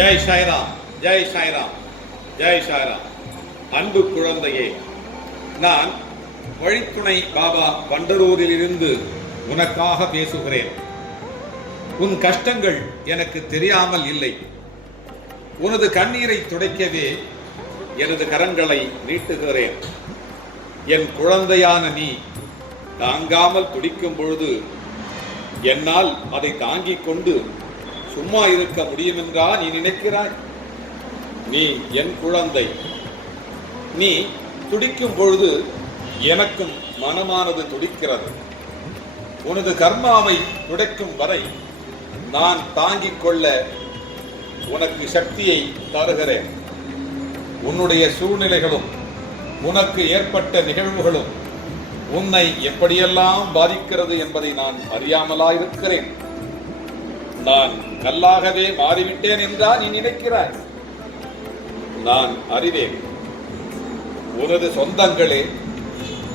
ஜெய் சாய்ராம் ஜெய் சாய்ராம் ஜெய் சாய்ராம். அன்பு குழந்தையே நான் வழித்துணை பாபா வண்டரூரிலிருந்து உனக்காக பேசுகிறேன். உன் கஷ்டங்கள் எனக்கு தெரியாமல் இல்லை. உனது கண்ணீரை துடைக்கவே எனது கரங்களை நீட்டுகிறேன். என் குழந்தையான நீ தாங்காமல் துடிக்கும் பொழுது என்னால் அதை தாங்கிக் கொண்டு சும்மா இருக்க முடியுமென்றா நீ நினைக்கிறாய்? நீ என் குழந்தை. நீ துடிக்கும் பொழுது எனக்கும் மனமானது துடிக்கிறது. உனது கர்மாவை துடைக்கும் வரை நான் தாங்கிக் கொள்ள உனக்கு சக்தியை தருகிறேன். உன்னுடைய சூழ்நிலைகளும் உனக்கு ஏற்பட்ட நிகழ்வுகளும் உன்னை எப்படியெல்லாம் பாதிக்கிறது என்பதை நான் அறியாமலாயிருக்கிறேன். நான் கல்லாகவே மாறிவிட்டேன் என்றா நீ நினைக்கிறாய். நான் அறிவேன். உனது சொந்தங்களே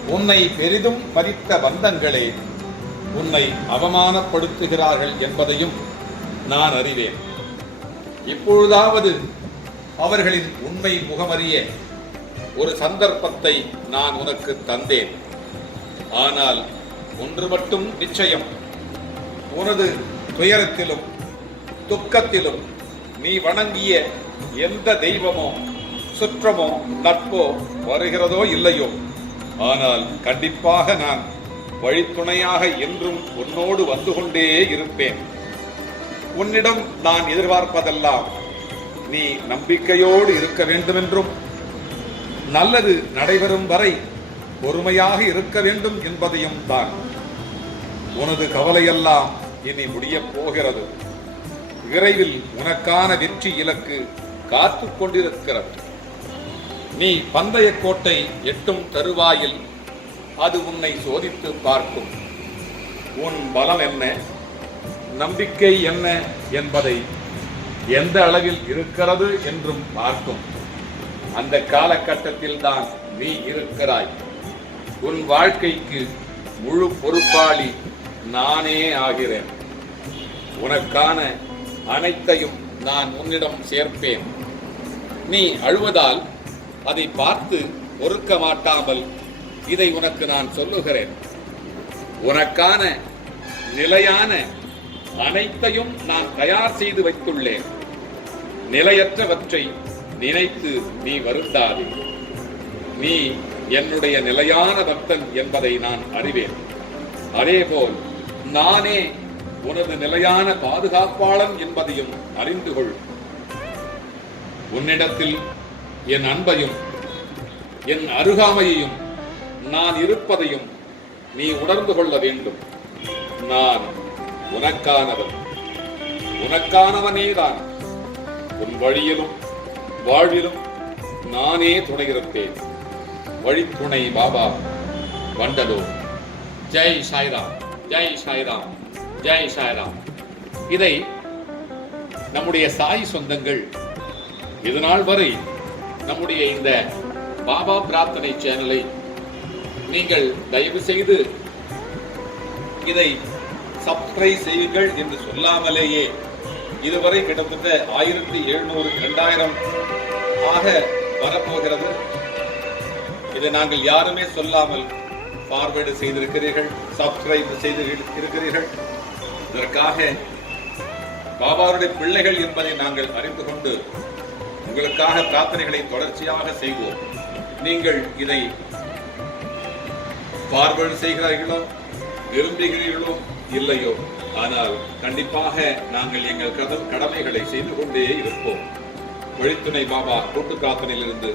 உன்னை பெரிதும் மதித்த பந்தங்களே உன்னை அவமானப்படுத்துகிறார்கள் என்பதையும் நான் அறிவேன். இப்பொழுதாவது அவர்களின் உண்மை முகமறிய ஒரு சந்தர்ப்பத்தை நான் உனக்கு தந்தேன். ஆனால் ஒன்று மட்டும் நிச்சயம். உனது துயரத்திலும் துக்கத்திலும் நீ வணங்கிய எந்த தெய்வமோ சுற்றமோ நட்போ வருகிறதோ இல்லையோ? ஆனால் கண்டிப்பாக நான் வழித்துணையாக என்றும் உன்னோடு வந்து கொண்டே இருப்பேன். உன்னிடம் நான் எதிர்பார்ப்பதெல்லாம் நீ நம்பிக்கையோடு இருக்க வேண்டுமென்றும் நல்லது நடைபெறும் வரை பொறுமையாக இருக்க வேண்டும் என்பதையும் தான். உனது கவலையெல்லாம் இனி முடியப் போகிறது. விரைவில் உனக்கான வெற்றி இலக்கு காத்து கொண்டிருக்கிறது. நீ பந்தய கோட்டை எட்டும் தருவாயில் அது உன்னை சோதித்து பார்க்கும். உன் பலம் என்ன? நம்பிக்கை என்ன என்பதை எந்த அளவில் இருக்கிறது என்றும் பார்க்கும். அந்த காலகட்டத்தில் தான் நீ இருக்கிறாய். உன் வாழ்க்கைக்கு முழு பொறுப்பாளி நானே ஆகிறேன். உனக்கான அனைத்தையும் நான் உன்னிடம் சேர்ப்பேன். நீ அழுவதால் அதை பார்த்து பொறுக்க மாட்டாமல் இதை உனக்கு நான் சொல்லுகிறேன். உனக்கான நிலையான அனைத்தையும் நான் தயார் செய்து வைத்துள்ளேன். நிலையற்றவற்றை நினைத்து நீ வருந்தாதே. நீ என்னுடைய நிலையான பக்தன் என்பதை நான் அறிவேன். அதேபோல் நானே உனது நிலையான பாதுகாப்பாளன் என்பதையும் அறிந்து கொள். உன்னிடத்தில் என் அன்பையும் என் அருகாமையையும் நான் இருப்பதையும் நீ உணர்ந்து கொள்ள வேண்டும். நான் உனக்கானவன். உனக்கானவனேதான். உன் வழியிலும் வாழ்விலும் நானே துணையிருப்பேன் வழித்துணை பாபா வண்டலூர். ஜெய் சாய்ராம் ஜெய் சாய்ராம். ஜெய் சாய்ராம் இதை நம்முடைய சாய் சொந்தங்கள் இதுநாள் வரை நம்முடைய இந்த பாபா பிரார்த்தனை சேனலை நீங்கள் தயவு செய்து இதை சப்ஸ்கிரைப் செய்யுங்கள் என்று சொல்லாமலேயே இதுவரை கிட்டத்தட்ட ஆயிரத்தி எழுநூறு இரண்டாயிரம் ஆக வரப்போகிறது. இதை நாங்கள் யாருமே சொல்லாமல் பார்வேர்டு செய்திருக்கிறீர்கள் சப்ஸ்கிரைப் செய்து இருக்கிறீர்கள் இதற்காக பாபாவுடைய பிள்ளைகள் என்பதை நாங்கள் அறிந்து கொண்டு உங்களுக்காக பிரார்த்தனைகளை தொடர்ச்சியாக செய்வோம். நீங்கள் இதை ஃபார்வேர்டு செய்கிறார்களோ விரும்புகிறீர்களோ இல்லையோ ஆனால் கண்டிப்பாக நாங்கள் எங்கள் கத கடமைகளை செய்து கொண்டே இருப்போம். வழித்துணை பாபா கூட்டு பிரார்த்தனையிலிருந்து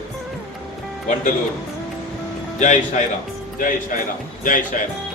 வண்டலூர். ஜெய் சாய்ராம் ஜெய் சாய்ராம் ஜெய் சாய்ராம்.